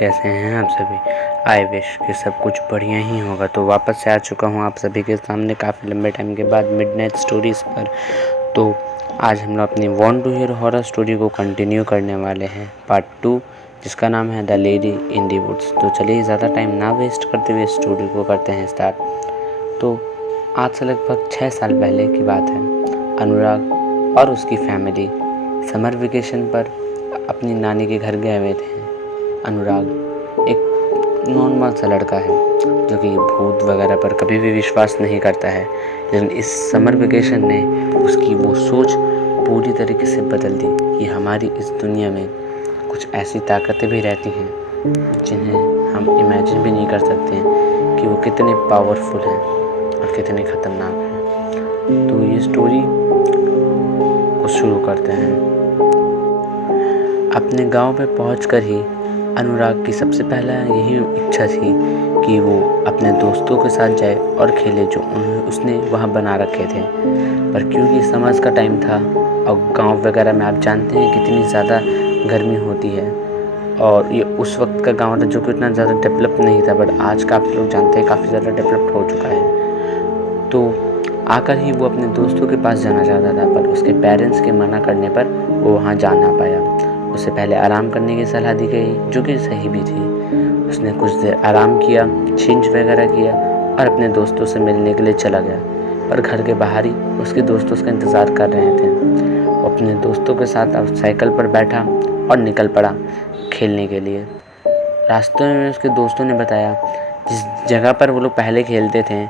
कैसे हैं आप सभी। आई विश कि सब कुछ बढ़िया ही होगा। तो वापस से आ चुका हूँ आप सभी के सामने काफ़ी लंबे टाइम के बाद मिडनाइट स्टोरीज़ पर। तो आज हम लोग अपनी want to hear horror story को कंटिन्यू करने वाले हैं, पार्ट 2, जिसका नाम है the lady in the woods. तो चलिए ज़्यादा टाइम ना वेस्ट करते हुए स्टोरी को करते हैं स्टार्ट। तो आज से लगभग 6 साल पहले की बात है। अनुराग और उसकी फैमिली समर वेकेशन पर अपनी नानी के घर गए हुए थे। अनुराग एक नॉर्मल सा लड़का है जो कि भूत वगैरह पर कभी भी विश्वास नहीं करता है, लेकिन इस समर वेकेशन ने उसकी वो सोच पूरी तरीके से बदल दी कि हमारी इस दुनिया में कुछ ऐसी ताकतें भी रहती हैं जिन्हें हम इमेजिन भी नहीं कर सकते हैं कि वो कितने पावरफुल हैं और कितने ख़तरनाक हैं। तो ये स्टोरी को शुरू करते हैं। अपने गांव में पहुंचकर ही अनुराग की सबसे पहला यही इच्छा थी कि वो अपने दोस्तों के साथ जाए और खेले जो उसने वहाँ बना रखे थे। पर क्योंकि समर्स का टाइम था और गांव वगैरह में आप जानते हैं कितनी ज़्यादा गर्मी होती है, और ये उस वक्त का गांव था जो कि इतना ज़्यादा डेवलप नहीं था, बट आज का आप लोग जानते हैं काफ़ी ज़्यादा डेवलप्ड हो चुका है। तो आकर ही वो अपने दोस्तों के पास जाना चाहता था, पर उसके पेरेंट्स के मना करने पर वो वहाँ जा ना पाया। उसे पहले आराम करने की सलाह दी गई, जो कि सही भी थी। उसने कुछ देर आराम किया, चेंज वगैरह किया और अपने दोस्तों से मिलने के लिए चला गया। पर घर के बाहर ही उसके दोस्त उसका इंतज़ार कर रहे थे। वो अपने दोस्तों के साथ साइकिल पर बैठा और निकल पड़ा खेलने के लिए। रास्ते में उसके दोस्तों ने बताया जिस जगह पर वो लोग पहले खेलते थे,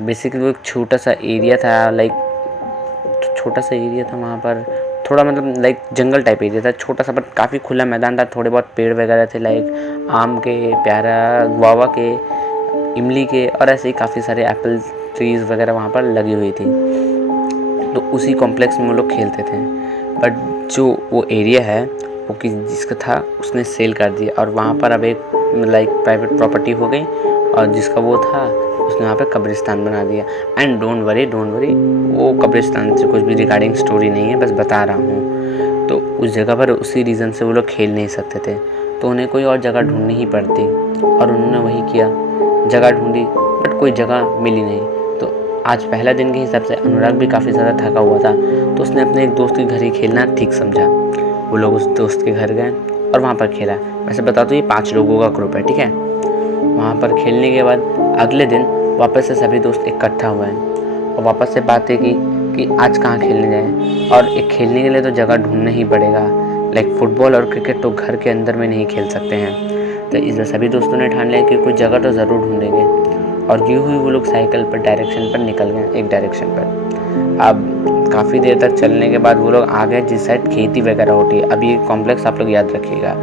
बेसिकली वो एक छोटा सा एरिया था, वहाँ पर थोड़ा मतलब लाइक जंगल टाइप एरिया था, छोटा सा, बट काफ़ी खुला मैदान था। थोड़े बहुत पेड़ वगैरह थे, लाइक आम के, प्यारा, गुआवा के, इमली के, और ऐसे ही काफ़ी सारे एप्पल ट्रीज़ वगैरह वहाँ पर लगी हुई थी। तो उसी कॉम्प्लेक्स में वो लोग खेलते थे। बट जो वो एरिया है वो जिसका था उसने सेल कर दिया, और वहाँ पर अब एक लाइक प्राइवेट प्रॉपर्टी हो गई, और जिसका वो था उसने वहाँ पे कब्रिस्तान बना दिया। एंड डोंट वरी, वो कब्रिस्तान से कुछ भी रिगार्डिंग स्टोरी नहीं है, बस बता रहा हूँ। तो उस जगह पर उसी रीज़न से वो लोग खेल नहीं सकते थे, तो उन्हें कोई और जगह ढूंढनी ही पड़ती, और उन्होंने वही किया, जगह ढूंढी, बट कोई जगह मिली नहीं। तो आज पहला दिन के हिसाब से अनुराग भी काफ़ी ज़्यादा थका हुआ था, तो उसने अपने एक दोस्त के घर ही खेलना ठीक समझा। वो लोग उस दोस्त के घर गए और वहाँ पर खेला। वैसे बता दो ये 5 लोगों का ग्रुप है, ठीक है। वहाँ पर खेलने के बाद अगले दिन वापस से सभी दोस्त इकट्ठा हुए हैं और वापस से बातें की कि आज कहाँ खेलने जाएं, और एक खेलने के लिए तो जगह ढूंढना ही पड़ेगा। लाइक फुटबॉल और क्रिकेट तो घर के अंदर में नहीं खेल सकते हैं। तो इसलिए सभी दोस्तों ने ठान लिया कि कोई जगह तो ज़रूर ढूंढेंगे, और यूँ ही वो लोग साइकिल पर डायरेक्शन पर निकल गए, एक डायरेक्शन पर। अब काफ़ी देर तक चलने के बाद वो लोग आ गए जिस साइड खेती वगैरह होती है। अब ये कॉम्प्लेक्स आप लोग याद रखिएगा,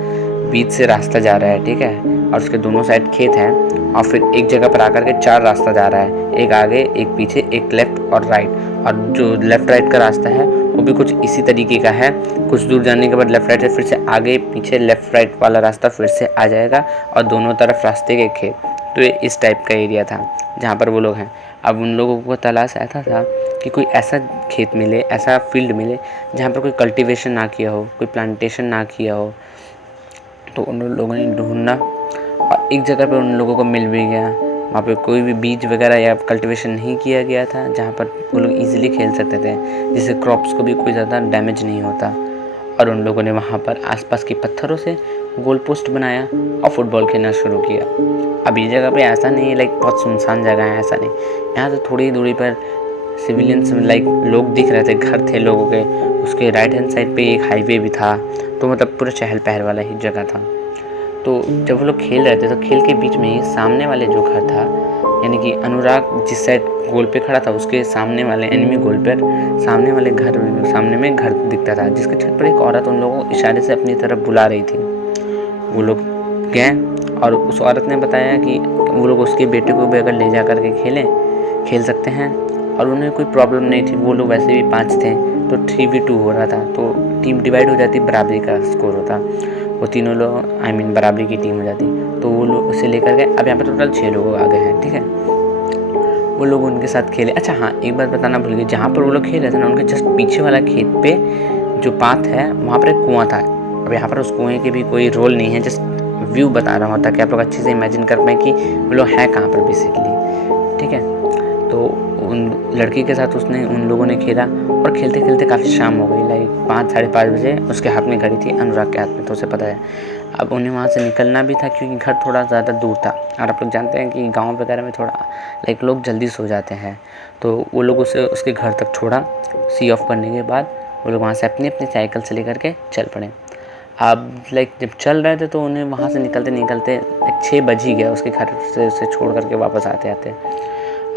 बीच से रास्ता जा रहा है, ठीक है, और उसके दोनों साइड खेत हैं, और फिर एक जगह पर आकर के 4 रास्ता जा रहा है, एक आगे, एक पीछे, एक लेफ़्ट और राइट। और जो लेफ़्ट राइट का रास्ता है वो भी कुछ इसी तरीके का है। कुछ दूर जाने के बाद लेफ़्ट राइट से फिर से आगे पीछे लेफ़्ट राइट वाला रास्ता फिर से आ जाएगा, और दोनों तरफ रास्ते के खेत। तो ये इस टाइप का एरिया था जहाँ पर वो लोग हैं। अब उन लोगों को तलाश ऐसा था कि कोई ऐसा खेत मिले, ऐसा फील्ड मिले जहाँ पर कोई कल्टीवेशन ना किया हो, कोई प्लांटेशन ना किया हो। तो उन लोगों ने ढूंढना, और एक जगह पर उन लोगों को मिल भी गया। वहाँ पे कोई भी बीज वगैरह या कल्टीवेशन नहीं किया गया था, जहाँ पर वो लोग ईजिली खेल सकते थे, जिससे क्रॉप्स को भी कोई ज़्यादा डैमेज नहीं होता। और उन लोगों ने वहाँ पर आसपास के पत्थरों से गोल पोस्ट बनाया और फुटबॉल खेलना शुरू किया। अब ये जगह पे ऐसा नहीं है लाइक बहुत सुनसान जगह है, ऐसा नहीं। यहाँ से थोड़ी दूरी पर सिविलियंस लाइक लोग दिख रहे थे, घर थे लोगों के। उसके राइट हैंड साइड पे एक हाईवे भी था, तो मतलब पूरा चहल पहल वाला ही जगह था। तो जब वो लोग खेल रहे थे तो खेल के बीच में ही सामने वाले जो घर था, यानी कि अनुराग जिस साइड गोल पे खड़ा था उसके सामने वाले एनिमी गोल पर सामने वाले घर, सामने में घर दिखता था, जिसके छत पर एक औरत उन लोगों को इशारे से अपनी तरफ बुला रही थी। वो लोग गए और उस औरत ने बताया कि वो लोग उसके बेटे को भी अगर ले जा कर के खेल सकते हैं, और उन्हें कोई प्रॉब्लम नहीं थी। वो लोग वैसे भी 5 थे, तो 3v2 हो रहा था, तो टीम डिवाइड हो जाती, बराबरी का स्कोर होता। वो तीनों लोग बराबरी की टीम हो जाती, तो वो लोग उसे लेकर गए। अब यहाँ पर टोटल 6 लोग आ गए हैं, ठीक है। वो लोग उनके साथ खेले। अच्छा हाँ, एक बात बताना भूल गई, जहाँ पर वो लोग खेल रहे थे ना, उनके जस्ट पीछे वाला खेत पे जो पाथ है वहाँ पर एक कुआं था। अब यहाँ पर उस कुएं के भी कोई रोल नहीं है, जस्ट व्यू बता रहा हूँ ताकि आप लोग अच्छे से इमेजिन कर पाएँ कि वो लोग हैं कहाँ पर बेसिकली, ठीक है। तो उन लड़की के साथ उसने उन लोगों ने खेला और खेलते खेलते काफ़ी शाम हो गई, लाइक 5 साढ़े 5 बजे उसके हाथ में घड़ी थी, अनुराग के हाथ में, तो उसे पता है अब उन्हें वहाँ से निकलना भी था क्योंकि घर थोड़ा ज़्यादा दूर था। और आप लोग जानते हैं कि गाँव वगैरह में थोड़ा लाइक लोग जल्दी सो जाते हैं, तो वो लोग उसे उसके घर तक छोड़ा। सी ऑफ करने के बाद वो लोग वहाँ से अपनी अपनी साइकिल से लेकर के चल पड़े। अब लाइक जब चल रहे थे तो उन्हें वहाँ से निकलते निकलते लाइक 6 बज ही गया उसके घर से उसे छोड़ करके वापस आते आते।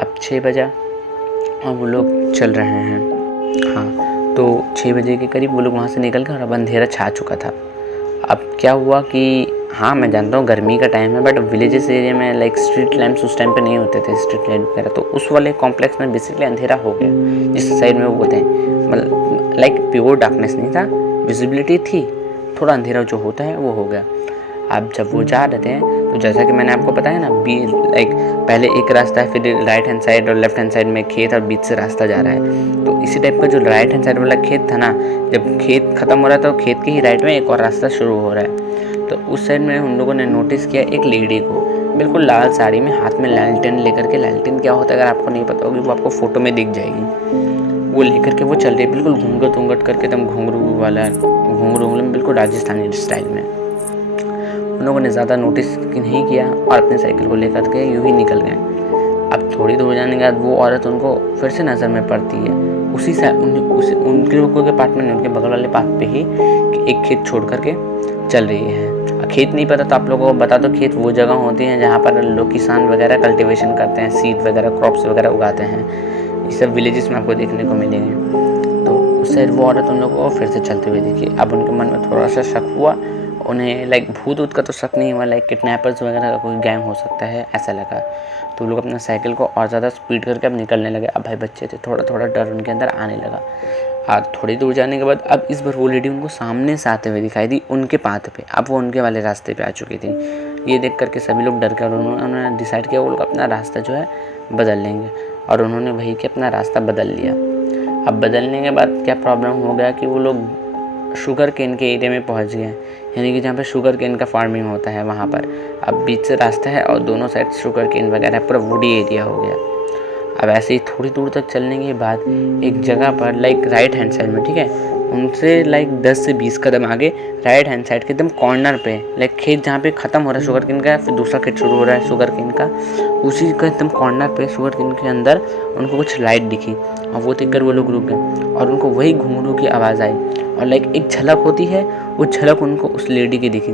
अब 6 बजा और वो लोग चल रहे हैं। हाँ, तो 6 बजे के करीब वो लोग वहाँ से निकल गए और अब अंधेरा छा चुका था। अब क्या हुआ कि हाँ मैं जानता हूँ गर्मी का टाइम है, बट विलेजेस एरिया में लाइक स्ट्रीट लैंप्स उस टाइम पे नहीं होते थे, स्ट्रीट लाइट वगैरह, तो उस वाले कॉम्प्लेक्स में बेसिकली अंधेरा हो गया जिस साइड में वो होते हैं, मतलब लाइक प्योर डार्कनेस नहीं था, विजिबिलिटी थी, थोड़ा अंधेरा जो होता है वो हो गया। अब जब वो जा रहे थे तो जैसा कि मैंने आपको बताया ना, लाइक पहले एक रास्ता है, फिर राइट हैंड साइड और लेफ्ट हैंड साइड में खेत और बीच से रास्ता जा रहा है। तो इसी टाइप का जो राइट हैंड साइड वाला खेत था ना, जब खेत खत्म हो रहा था तो खेत के ही राइट में एक और रास्ता शुरू हो रहा है। तो उस साइड में उन लोगों ने नोटिस किया एक लेडी को, बिल्कुल लाल साड़ी में, हाथ में लैलटेन लेकर के। लैलटेन क्या होता है अगर आपको नहीं पता होगी, वो आपको फोटो में दिख जाएगी। वो लेकर के वो चल रही है बिल्कुल घूंघट घूंघट करके, एकदम घुंघरू वाला, घुंघरू में बिल्कुल राजस्थानी स्टाइल में। उन लोगों ने ज़्यादा नोटिस नहीं किया और अपनी साइकिल को लेकर के यूँ ही निकल गए। अब थोड़ी दूर जाने के बाद वो औरत उनको फिर से नज़र में पड़ती है, उसी से उनके लोगों के अपार्टमेंट, उनके बगल वाले पार्क पे ही एक खेत छोड़ करके चल रही है। खेत नहीं पता तो आप लोगों को बता दो, खेत वो जगह होती है जहाँ पर लोग किसान वगैरह कल्टीवेशन करते हैं, सीड वगैरह क्रॉप्स वगैरह उगाते हैं। ये सब विलेजेस में आपको देखने को मिलेंगे। तो उस साइड वो औरत उन लोगों को फिर से चलते हुए देखी। अब उनके मन में थोड़ा सा शक हुआ, उन्हें लाइक भूत ऊत का तो शक नहीं हुआ, लाइक किडनैपर्स वगैरह का कोई गैंग हो सकता है ऐसा लगा। तो लोग अपना साइकिल को और ज़्यादा स्पीड करके अब निकलने लगे। अब भाई बच्चे थे, थोड़ा थोड़ा डर उनके अंदर आने लगा। हाँ, थोड़ी दूर जाने के बाद अब इस बार वो लेडी उनको सामने से आते हुए दिखाई दी, उनके पाथ पे। अब वो उनके वाले रास्ते पे आ चुकी थी। ये देख करके सभी लोग डर कर उन्होंने डिसाइड किया वो लोग अपना रास्ता जो है बदल लेंगे, और उन्होंने वही कि अपना रास्ता बदल लिया। अब बदलने के बाद क्या प्रॉब्लम हो गया कि वो लोग शुगर केन के एरिया में पहुंच गए, यानी कि जहाँ पे शुगर केन का फार्मिंग होता है वहाँ पर। अब बीच से रास्ता है और दोनों साइड शुगर केन वगैरह, पूरा वुडी एरिया हो गया। अब ऐसे ही थोड़ी दूर तक चलने के बाद एक जगह पर लाइक राइट हैंड साइड में, ठीक है, उनसे लाइक 10 से 20 कदम आगे राइट हैंड साइड के एकदम कॉर्नर पे, लाइक खेत जहाँ पे ख़त्म हो रहा है शुगर केन का, फिर दूसरा खेत शुरू हो रहा है शुगर केन का, उसी का एकदम कॉर्नर पे शुगर केन के अंदर उनको कुछ लाइट दिखी। और वो देखकर वो लोग रुक गए और उनको वही घुंघरू की आवाज़ आई और लाइक एक झलक होती है, वो झलक उनको उस लेडी की दिखी।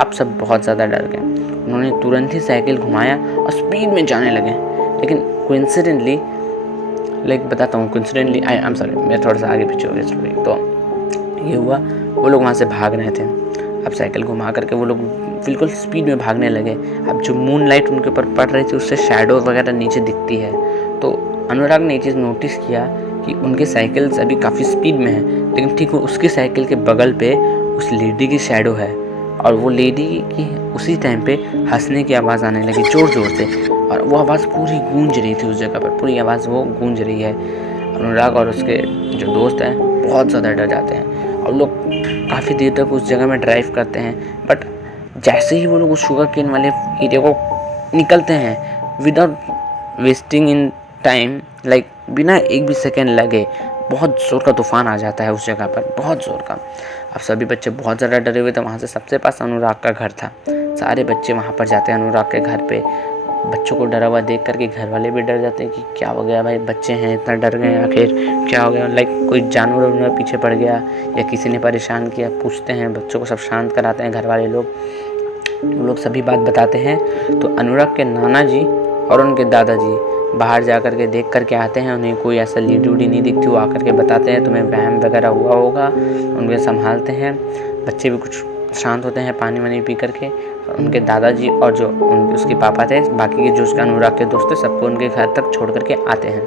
अब सब बहुत ज़्यादा डर गए। उन्होंने तुरंत ही साइकिल घुमाया और स्पीड में जाने लगे। लेकिन कोइंसिडेंटली, लाइक बताता हूँ, कोइंसिडेंटली आई एम सॉरी, मैं थोड़ा सा आगे पीछे हो गया स्टोरी। तो ये हुआ, वो लोग वहाँ से भाग रहे थे। अब साइकिल घुमा करके वो लोग बिल्कुल स्पीड में भागने लगे। अब जो मून लाइट उनके ऊपर पड़ रही थी उससे शैडो वगैरह नीचे दिखती है। तो अनुराग ने ये चीज़ नोटिस किया कि उनके साइकिल्स अभी काफ़ी स्पीड में है, लेकिन ठीक उसकी साइकिल के बगल पे उस लेडी की शैडो है। और वो लेडी की उसी टाइम पे हंसने की आवाज़ आने लगी ज़ोर ज़ोर से, और वो आवाज़ पूरी गूंज रही थी उस जगह पर, पूरी आवाज़ वो गूंज रही है। अनुराग और उसके जो दोस्त हैं बहुत ज़्यादा डर जाते हैं और लोग काफ़ी देर तक उस जगह में ड्राइव करते हैं। बट जैसे ही वो लोग उस शुगर केन वाले एरिया को निकलते हैं, without wasting in time, like बिना एक भी सेकेंड लगे, बहुत ज़ोर का तूफान आ जाता है उस जगह पर, बहुत ज़ोर का। अब सभी बच्चे बहुत ज़्यादा डरे हुए थे। वहाँ से सबसे पास अनुराग का घर था। सारे बच्चे वहाँ पर जाते हैं अनुराग के घर पे। बच्चों को डरा हुआ देख करके घर वाले भी डर जाते हैं कि क्या हो गया भाई, बच्चे हैं इतना डर गए, आखिर क्या हो गया, लाइक कोई जानवर उनमें पीछे पड़ गया या किसी ने परेशान किया। पूछते हैं बच्चों को, सब शांत कराते हैं घर वाले लोग। वो लोग सभी बात बताते हैं। तो अनुराग के नाना जी और उनके दादाजी बाहर जा कर के देख कर के आते हैं। उन्हें कोई ऐसा लीड उडी नहीं दिखती। वो आकर के बताते हैं तुम्हें वहम वगैरह हुआ होगा। उनके संभालते हैं। बच्चे भी कुछ शांत होते हैं पानी वानी पी करके। उनके दादाजी और जो उसके पापा थे, बाकी के जो उसके अनुराग के दोस्त थे, सबको उनके घर तक छोड़ करके आते हैं।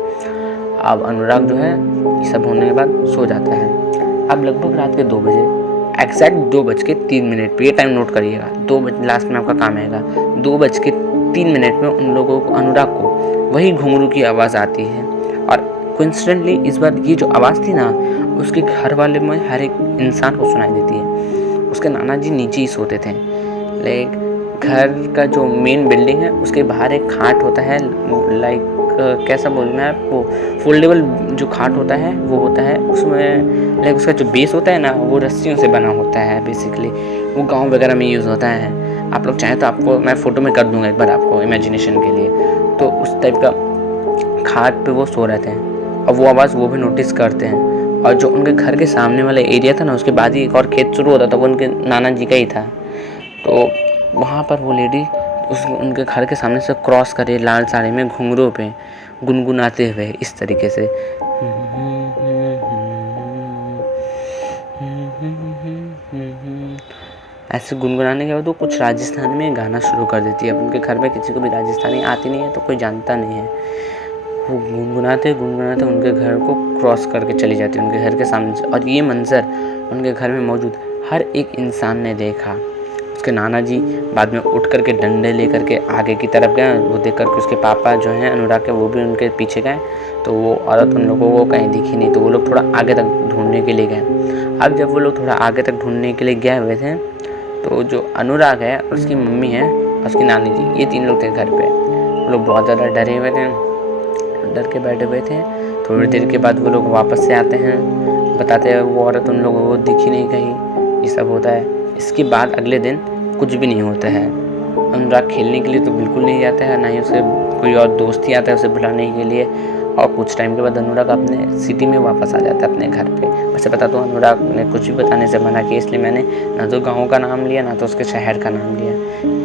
अब अनुराग जो है ये सब होने के बाद सो जाता है। अब लगभग रात के 2 बजे, एग्जैक्ट 2:03 पे, ये टाइम नोट करिएगा, 2 बजे लास्ट में आपका काम आएगा। 2:03 में उन लोगों को, अनुराग को, वही घुंघरू की आवाज़ आती है। और कोइंसिडेंटली इस बार ये जो आवाज़ थी ना, उसके घर वाले में हर एक इंसान को सुनाई देती है। उसके नाना जी नीचे ही सोते थे, लाइक घर का जो मेन बिल्डिंग है उसके बाहर एक खाट होता है, लाइक कैसा बोलना है आपको, फोल्डेबल जो खाट होता है वो होता है, उसमें लाइक उसका जो बेस होता है ना वो रस्सियों से बना होता है बेसिकली। वो गांव वगैरह में यूज़ होता है। आप लोग चाहें तो आपको मैं फ़ोटो में कर दूंगा एक बार आपको इमेजिनेशन के लिए। तो उस टाइप का खाट पे वो सो रहे थे और वो आवाज़ वो भी नोटिस करते हैं। और जो उनके घर के सामने वाला एरिया था ना उसके बाद ही एक और खेत शुरू होता था, वो उनके नाना जी का ही था। तो वहाँ पर वो लेडी उनके घर के सामने से क्रॉस करे लाल साड़ी में घुंघरू पे गुनगुनाते हुए इस तरीके से ऐसे गुनगुनाने के बाद वो कुछ राजस्थान में गाना शुरू कर देती है। अब उनके घर में किसी को भी राजस्थानी आती नहीं है तो कोई जानता नहीं है। वो गुनगुनाते गुनगुनाते उनके घर को क्रॉस करके चली जाती है, उनके घर के सामने से। और ये मंजर उनके घर में मौजूद हर एक इंसान ने देखा। उसके नाना जी बाद में उठ करके डंडे ले करके आगे की तरफ गए। वो देख करके उसके पापा जो हैं अनुराग के वो भी उनके पीछे गए। तो वो औरत उन लोगों को कहीं दिखी नहीं, तो वो लोग थोड़ा आगे तक ढूंढने के लिए गए। अब जब वो लोग थोड़ा आगे तक ढूंढने के लिए गए हुए थे तो जो अनुराग है, उसकी मम्मी है, उसकी नानी जी, ये 3 लोग थे घर पे। वो लोग बहुत ज़्यादा डरे हुए थे, डर के बैठे हुए थे। थोड़ी देर के बाद वो लोग वापस से आते हैं, बताते हैं वो औरत उन लोगों को दिखी नहीं कहीं, ये सब होता है। इसके बाद अगले दिन कुछ भी नहीं होता है। अनुराग खेलने के लिए तो बिल्कुल नहीं जाता है, ना ही उसे कोई और दोस्त ही आता है उसे बुलाने के लिए। और कुछ टाइम के बाद अनुराग अपने सिटी में वापस आ जाता है अपने घर पे। वैसे बता दो अनुराग ने कुछ भी बताने से मना किया, इसलिए मैंने ना तो गाँव का नाम लिया ना तो उसके शहर का नाम लिया,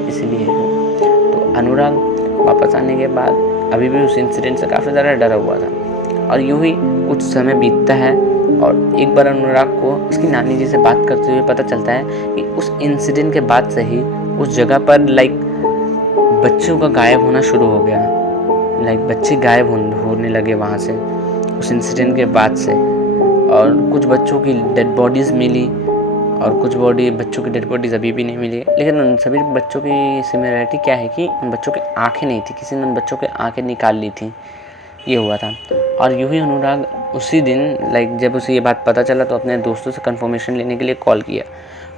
इसलिए। तो अनुराग वापस आने के बाद अभी भी उस इंसिडेंट से काफ़ी ज़्यादा डरा हुआ था। और यूँ ही कुछ समय बीतता है और एक बार अनुराग को उसकी नानी जी से बात करते हुए पता चलता है कि उस इंसिडेंट के बाद से ही उस जगह पर लाइक बच्चों का गायब होना शुरू हो गया। लाइक बच्चे गायब होने लगे वहाँ से उस इंसिडेंट के बाद से। और कुछ बच्चों की डेड बॉडीज़ मिली और कुछ बच्चों की डेड बॉडीज़ अभी भी नहीं मिली। लेकिन उन सभी बच्चों की सिमिलरिटी क्या है कि उन बच्चों की आँखें नहीं थी, किसी ने उन बच्चों की आँखें निकाल ली थी, ये हुआ था। और यूँ ही अनुराग उसी दिन लाइक जब उसे ये बात पता चला तो अपने दोस्तों से कंफर्मेशन लेने के लिए कॉल किया।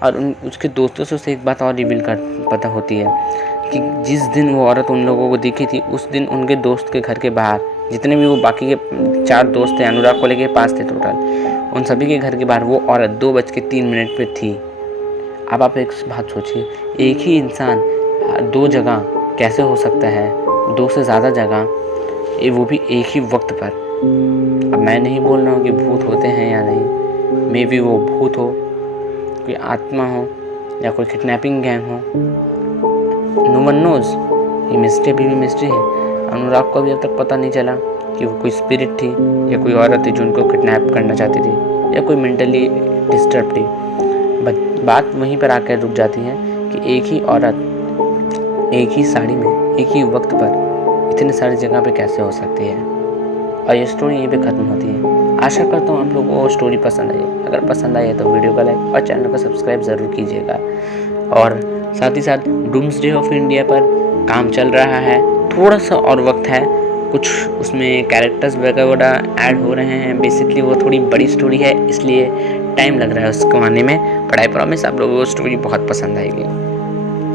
और उसके दोस्तों से उसे एक बात और रिवील कर पता होती है कि जिस दिन वो औरत उन लोगों को दिखी थी उस दिन उनके दोस्त के घर के बाहर जितने भी वो बाकी के 4 दोस्त थे, अनुराग को लेके 5 थे टोटल, उन सभी के घर के बाहर वो औरत 2:03 पे थी। अब आप एक बात सोचिए, एक ही इंसान 2 जगह कैसे हो सकता है, 2 से ज़्यादा जगह, ये वो भी एक ही वक्त पर। अब मैं नहीं बोल रहा हूँ कि भूत होते हैं या नहीं, मे बी वो भूत हो, कोई आत्मा हो या कोई किडनैपिंग गैंग हो, नो वन नोज। ये मिस्ट्री अभी भी मिस्ट्री है। अनुराग को अभी अब तक पता नहीं चला कि वो कोई स्पिरिट थी या कोई औरत थी जो उनको किडनैप करना चाहती थी या कोई मेंटली डिस्टर्ब थी। बात वहीं पर आकर रुक जाती है कि एक ही औरत एक ही साड़ी में एक ही वक्त पर इतने सारी जगह पे कैसे हो सकती है। और ये स्टोरी यहीं पे ख़त्म होती है। आशा करता हूँ आप लोगों को स्टोरी पसंद आई। अगर पसंद आई है तो वीडियो को लाइक और चैनल को सब्सक्राइब ज़रूर कीजिएगा। और साथ ही साथ डूम्सडे ऑफ इंडिया पर काम चल रहा है, थोड़ा सा और वक्त है, कुछ उसमें कैरेक्टर्स वगैरह ऐड हो रहे हैं। बेसिकली वो थोड़ी बड़ी स्टोरी है इसलिए टाइम लग रहा है उसको आने में, बट आई प्रॉमिस आप लोगों को स्टोरी बहुत पसंद आएगी।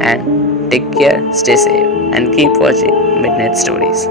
And take care, stay safe and keep watching midnight stories.